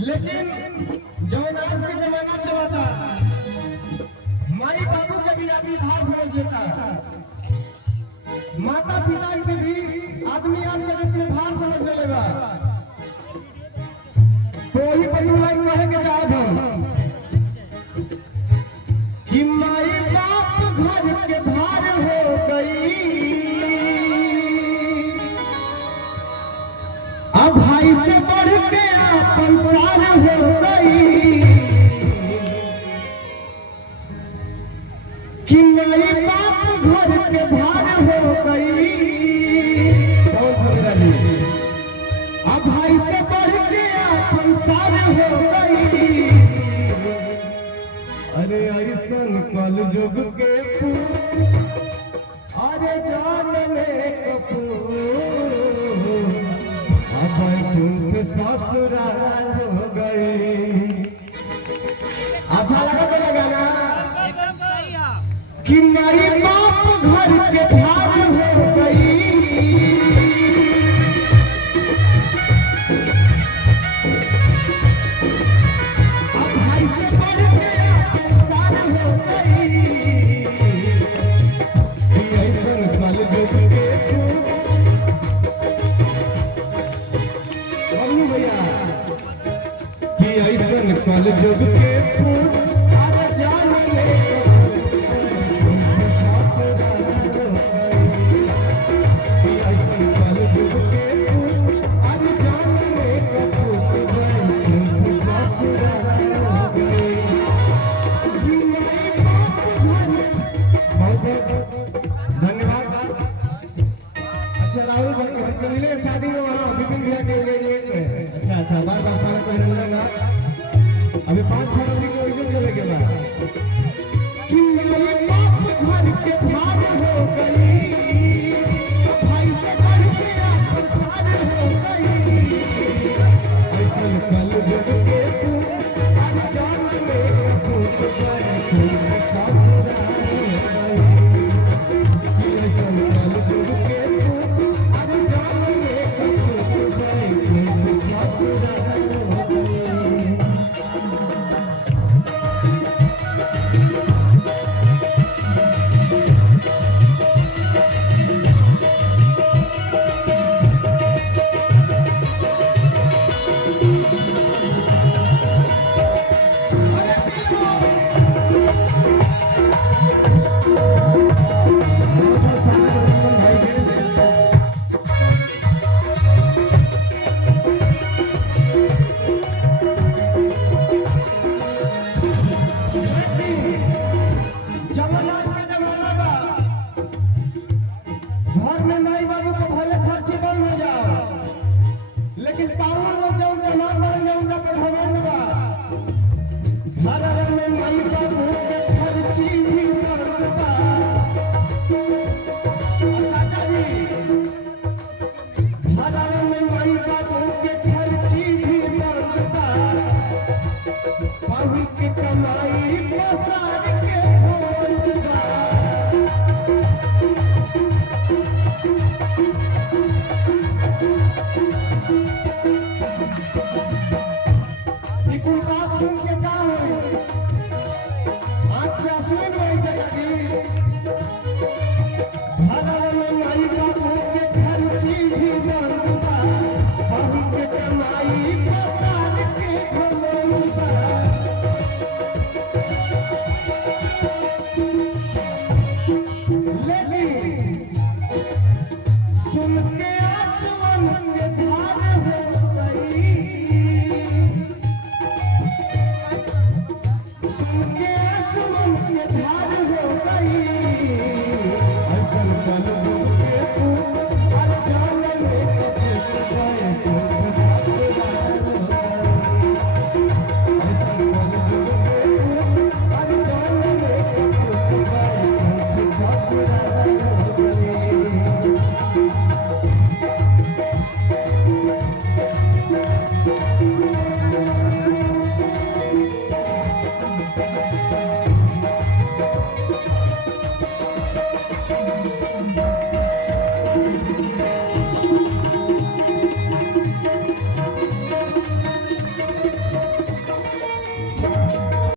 लेकिन जो आज के जमाना चला था माई बाबू के भी आदमी धार समझ लेता, माता पिता के भी आदमी आज के डेट में धार समझ लेगा। तो वही पर लाइन कहे के चाहब कि माई बाप घर के भार हो गई, अब भाई से बढ़ के अपन सार हो गई, कि माई बाप घर के भार हो गई। अब भाई से बढ़ के अपन सार हो गई। अरे ऐसन कल जुग के फूल, अरे जान मेरे कपूर, अब ससुराल हो गई। अच्छा लगा तो लगा ना? एकदम सही है कि माई बाप घर के भार हो गई। अब भाई से बढ़ के अपन सार हो गई। ऐसे कल जुग के कल जुग के फूल, अरे जान धन्यवाद। अच्छा राहुल भाई शादी में वहाँ विपिन भैया के एंगेजमेंट में अच्छा बार बार सारा कोई मिलेगा। अभी 5 फरवरी को इधर चले गए कि मेरे बाप घर के भार हो गई, भाई से बढ़ के अपन सार हो गई। ऐसे कल जुग के फूल, अरे जान मेरे कपूर, ससुराल हो गई। ऐसे कल जुग के फूल, अरे जान मेरे कपूर, ससुराल हो गई। घर में माई बाबू को भले खर्चे बंद हो जाओ, लेकिन पावन लोग जो कमा बन जाए उनका तो भगवान बा।